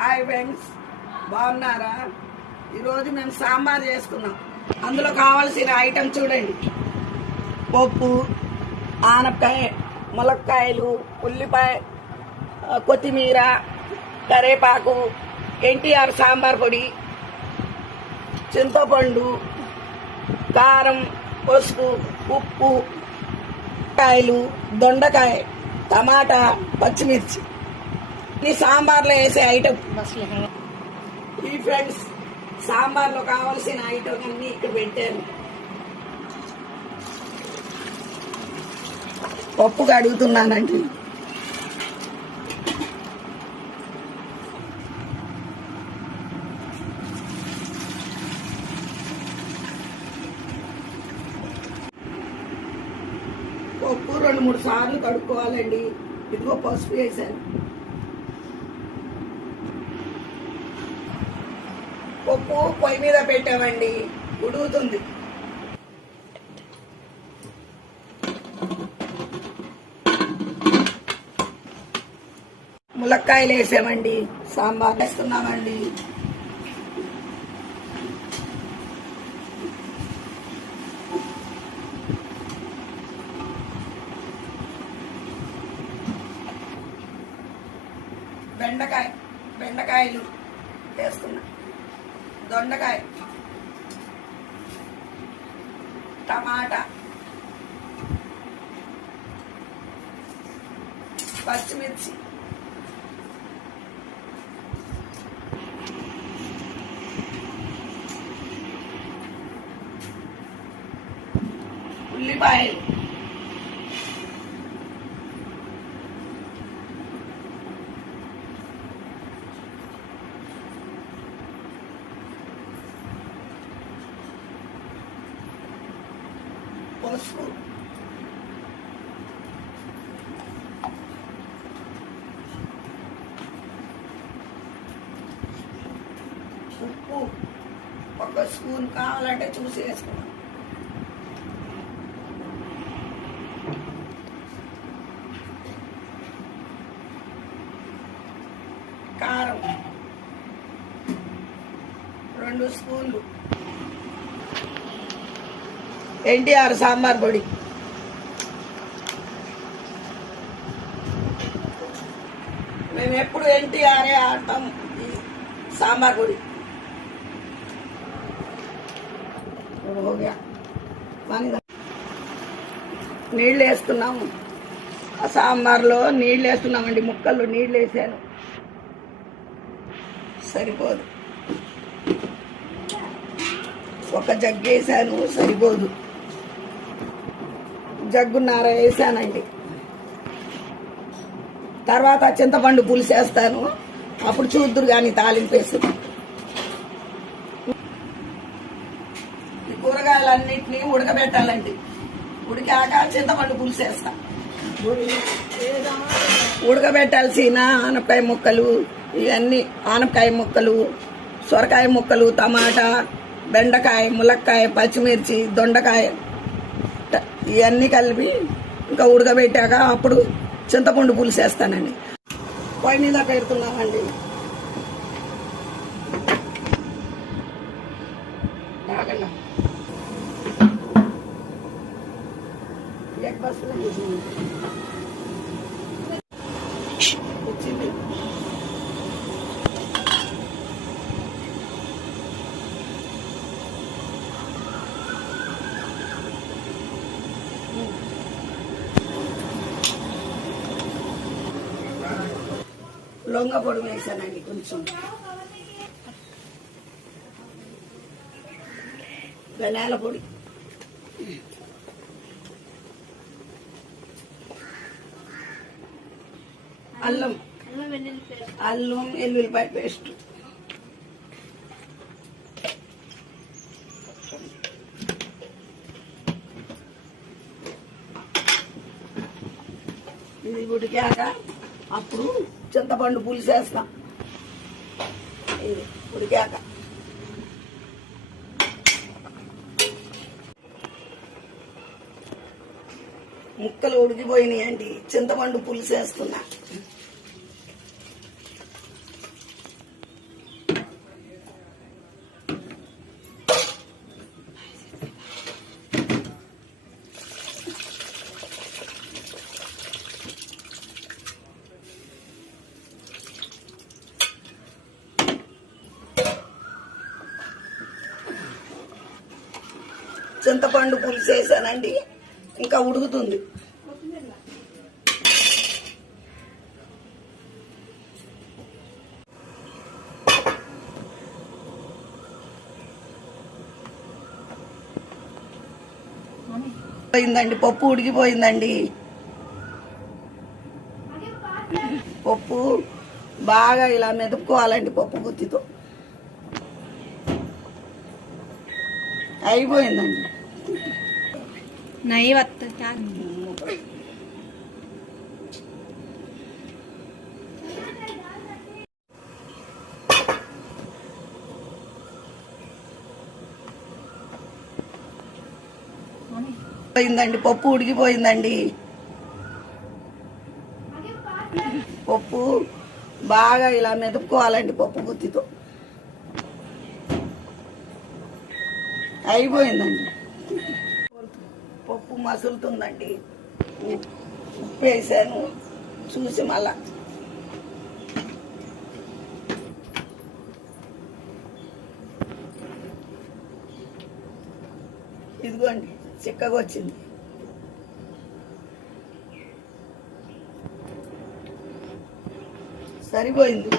Hi friends, బాగున్నారా? ఈరోజు మేము సాంబార్ చేసుకున్నాం. అందులో కావాల్సిన ఐటమ్ చూడండి: పప్పు, ఆనపకాయ, ములక్కాయలు, ఉల్లిపాయ, కొత్తిమీర, కరేపాకు, ఎన్టీఆర్ సాంబార్ పొడి, చింతపండు, కారం, పసుపు, ఉప్పు, కాయలు, దొండకాయ, టమాటా, పచ్చిమిర్చి. ఈ సాంబార్లో వేసే ఐటమ్. ఈ ఫ్రెండ్స్, సాంబార్లో కావాల్సిన ఐటమ్ అన్ని ఇక్కడ పెట్టాను. పప్పు కడుగుతున్నానండి. పప్పు 2-3 సార్లు కడుక్కోవాలండి. ఇదిగో పసుపు వేసాను. పప్పు పొయ్యి మీద పెట్టామండి, ఉడుకుతుంది. ములక్కాయలు వేసామండి, సాంబార్ వేస్తున్నామండి. బెండకాయలు వేస్తున్నా, దొండకాయ, టమాటా, పచ్చిమిర్చి, ఉల్లిపాయలు, పసుపు, ఉప్పు 1 స్పూన్ కావాలంటే చూసి వేసుకోండి. కారం 2 స్పూన్లు. ఎన్టీఆర్ సాంబార్ పొడి, మేము ఎప్పుడు ఎన్టీఆరే ఆడతాం. ఈ సాంబార్ పొడి నీళ్ళు వేస్తున్నాము. ఆ సాంబార్లో నీళ్ళు వేస్తున్నామండి. ముక్కల్లో నీళ్ళు వేసాను, సరిపోదు. 1 జగ్గు వేసాను, సరిపోదు. జగ్గున్నర వేసానండి. తర్వాత చింతపండు పులుసు వేస్తాను, అప్పుడు చూద్దురు కానీ తాలింపు వేస్తాను. ఈ కూరగాయలన్నింటినీ ఉడకబెట్టాలండి. ఉడికాక చింతపండు పులుసు వేస్తా. ఉడకబెట్టాల్సిన ఆనపకాయ ముక్కలు, ఇవన్నీ ఆనపకాయ ముక్కలు, సొరకాయ ముక్కలు, టమాటా, బెండకాయ, ములక్కాయ, పచ్చిమిర్చి, దొండకాయ, ఇవన్నీ కలిపి ఇంకా ఉడకబెట్టాక అప్పుడు చింతపండు పులుసు వేస్తానండి. పొయ్యి మీద పెడుతున్నామండి. వచ్చింది. లొంగ పొడి వేసానండి, కొంచెం ధనియాల పొడి, అల్లం ఎల్లుల్లిపాయ పేస్ట్, ఇది ఉడికాక అప్పుడు చింతపండు పులుసు వేస్తాం. ఇది ఉడికాక ముక్కలు ఉడికిపోయినాయండి. చింతపండు పులుసు వేస్తున్నా. చింతపండు పులుసు వేసానండి, ఇంకా ఉడుకుతుంది. పోయిందండి, పప్పు ఉడికిపోయిందండి. పప్పు బాగా ఇలా మెదుపుకోవాలండి పప్పు గుత్తితో. అయిపోయిందండి. नहीं वक्त क्या పోయిందండి, పప్పు ఉడికిపోయిందండి. పప్పు బాగా ఇలా మెదుపుకోవాలండి పప్పు గుత్తితో. అయిపోయిందండి. పప్పు మసులుతుందండి. ఉప్పు వేసాను చూసి మళ్ళా. ఇదిగోండి చిక్కగా వచ్చింది. సరిపోయింది.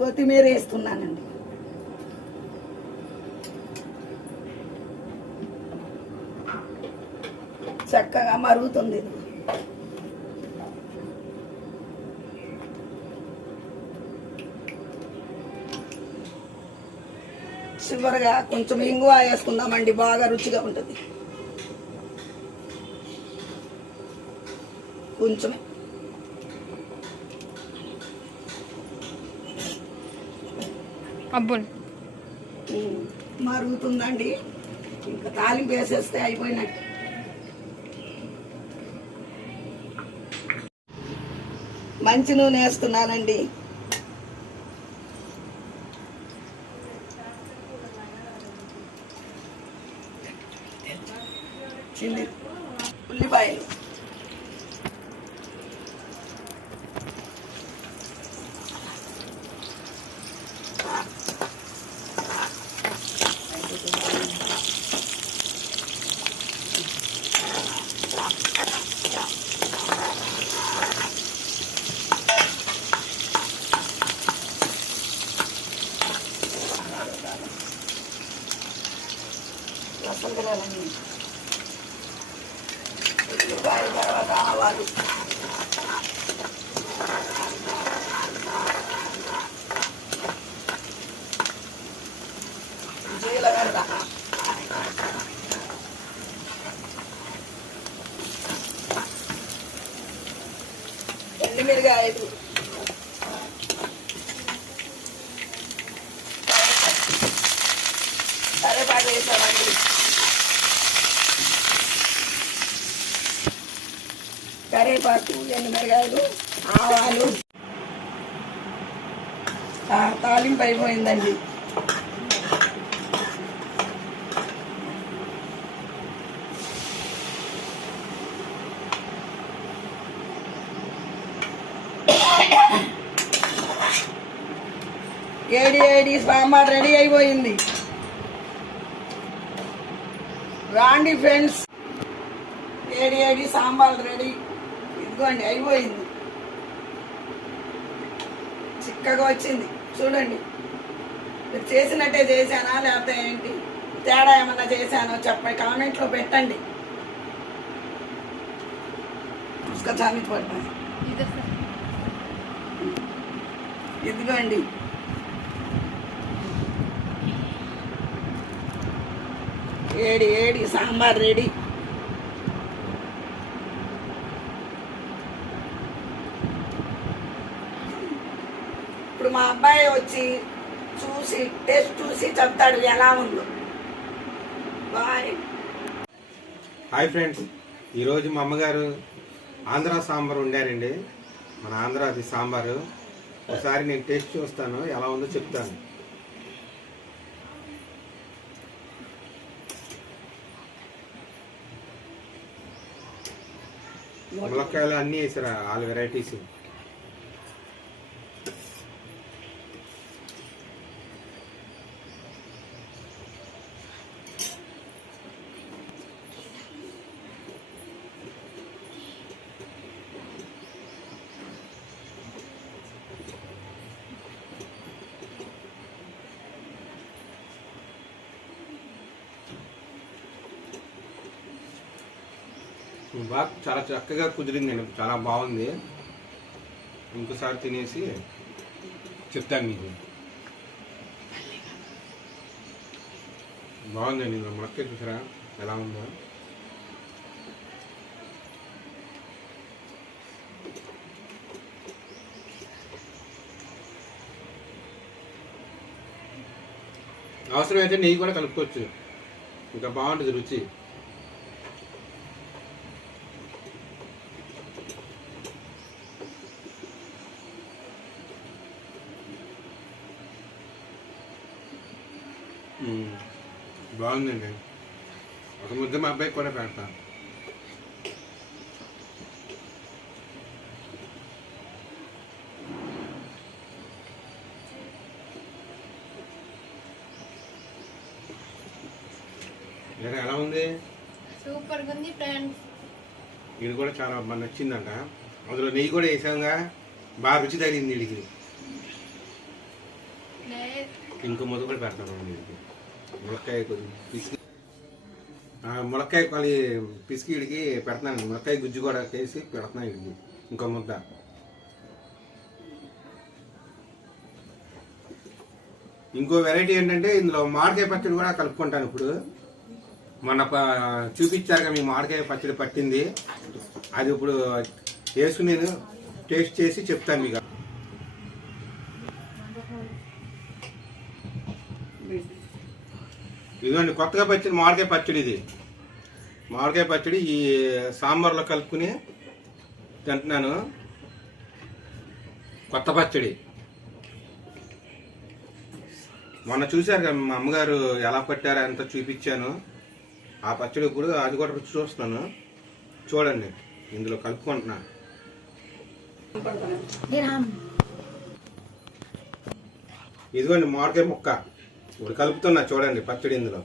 కొత్తిమీర వేస్తున్నానండి. చక్కగా మరుగుతుంది. చివరిగా కొంచెం ఇంగువ వేసుకుందామండి, బాగా రుచిగా ఉంటుంది. కొంచెమే. అబ్బుల్ మరుగుతుందండి, ఇంకా తాలింపు వేసేస్తే అయిపోయినట్టు. మంచి నూనె వేస్తున్నానండి. చిల్లి ఉల్లిపాయలు, రసగుల్లాలన్నీ, ఉల్లిపాయ తర్వాత ఆవాలు, జీలకర్ర, ఎండుమిరగాయలు, కరివేపాకు వేసామండి. కరివేపాకు, ఎండుమిరగాయలు, ఆవాలు, తాలింపు అయిపోయిందండి. ఏడి సాంబార్ రెడీ అయిపోయింది. రాండి ఫ్రెండ్స్, ఏడి సాంబార్ రెడీ. ఇదిగోండి అయిపోయింది. చిక్కగా వచ్చింది చూడండి. మీరు చేసినట్టే చేశానా లేకపోతే ఏంటి, తేడా ఏమన్నా చేశానో చెప్పండి, కామెంట్లో పెట్టండి. ఇదిగోండి ఏడి సాంబార్ రెడీ. ఇప్పుడు మా అబ్బాయి వచ్చి చూసి టేస్ట్ చూసి చెప్తాడు ఎలా ఉందో. బాయ్. హాయ్ ఫ్రెండ్స్, ఈరోజు మా అమ్మగారు ఆంధ్ర సాంబార్ వండారండి. మన ఆంధ్రాది సాంబారు. ఒకసారి నేను టేస్ట్ చూస్తాను, ఎలా ఉందో చెప్తాను. ములక్కాయలు అన్నీ వేసారు, ఆల్ వెరైటీస్. బాగా చాలా చక్కగా కుదిరిందండి, చాలా బాగుంది. ఇంకోసారి తినేసి చెప్తాను మీకు. బాగుందండి. ఇంకా మునక్కాయ చూసారా ఎలా ఉందో. అవసరమైతే నెయ్యి కూడా కలుపుకోవచ్చు, ఇంకా బాగుంటుంది రుచి. బాగుందండి. ఒక ముద్ద మా అబ్బాయికి కూడా పెడతా. ఎలా ఉంది? సూపర్ గా ఉంది ఫ్రెండ్స్. ఇది కూడా చాలా బాగా నచ్చిందంట. అందులో నెయ్యి కూడా వేసాంగా, బాగా రుచి తగిలింది వీడికి. ఇంకో ముద్ద కూడా పెడతాను వీడికి. ములక్కాయ పిసికి, ములక్కాయ కొలి పిసికి వీడికి పెడతాను. ములక్కాయ గుజ్జు కూడా వేసి పెడుతున్నాను వీడికి ఇంకో ముద్ద. ఇంకో వెరైటీ ఏంటంటే ఇందులో మామిడికాయ పచ్చడి కూడా కలుపుకుంటాను. ఇప్పుడు మొన్న చూపించాక మీ మామిడికాయ పచ్చడి పట్టింది, అది ఇప్పుడు వేసుకుని నేను టేస్ట్ చేసి చెప్తాను మీకు. ఇదిగోండి కొత్తగా పచ్చిన మామిడికాయ పచ్చడి. ఇది మామిడికాయ పచ్చడి ఈ సాంబార్లో కలుపుకుని తింటున్నాను. కొత్త పచ్చడి మొన్న చూశారు కదా మా అమ్మగారు ఎలా పట్టారో అంతా చూపించాను. ఆ పచ్చడి ఇప్పుడు అది కూడా రుచి చూస్తున్నాను. చూడండి ఇందులో కలుపుకుంటున్నా. ఇదిగోండి మామిడికాయ ముక్క ఇప్పుడు కలుపుతున్నా. చూడండి పచ్చడి, ఇందులో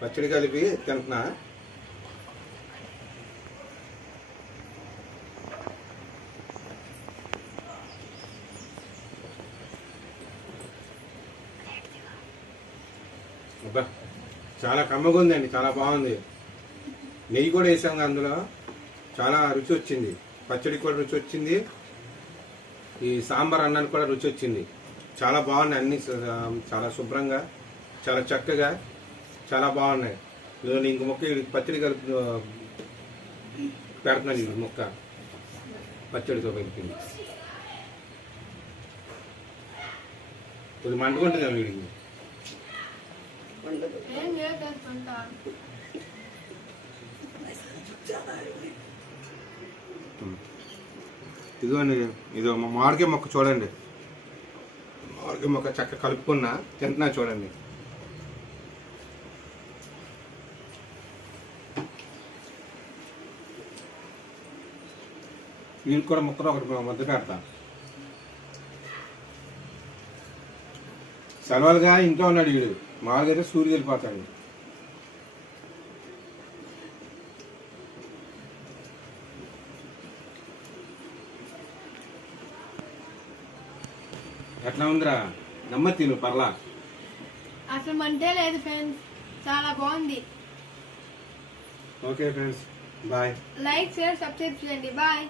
పచ్చడి కలిపి తింటున్నా. అబ్బా చాలా కమ్మగా ఉందండి, చాలా బాగుంది. నెయ్యి కూడా వేసాం అందులో, చాలా రుచి వచ్చింది. పచ్చడి కూడా రుచి వచ్చింది, ఈ సాంబార్ అన్నానికి కూడా రుచి వచ్చింది. చాలా బాగున్నాయి అన్ని, చాలా శుభ్రంగా, చాలా చక్కగా, చాలా బాగున్నాయి. నేను ఇంక మొక్క పచ్చడి కలిపి పెడుతున్నాను. ఇంక మొక్క పచ్చడితో కలిపింది కొద్దిగా మండుకుంటుంది వీడికి. ఇదిగోండి, ఇదో మా మామిడికాయ మొక్క చూడండి. మామిడికాయ మొక్క చక్కగా కలుపుకున్నా తింటున్నా. చూడండి వీళ్ళు కూడా ముక్కలు ఒకటి మధ్య పెడతా. సెలవులుగా ఇంట్లో ఉన్నాడు వీడు. మామూలుగా అయితే సూర్యుడు వెళ్ళిపోతాడు. ఎట్లా ఉందిరా? నమ్మ తిను పర్లా. అసలు మంటే లేదు ఫ్రెండ్స్, చాలా బాగుంది. Okay friends, bye. Like, share, subscribe చేయండి. బాయ్.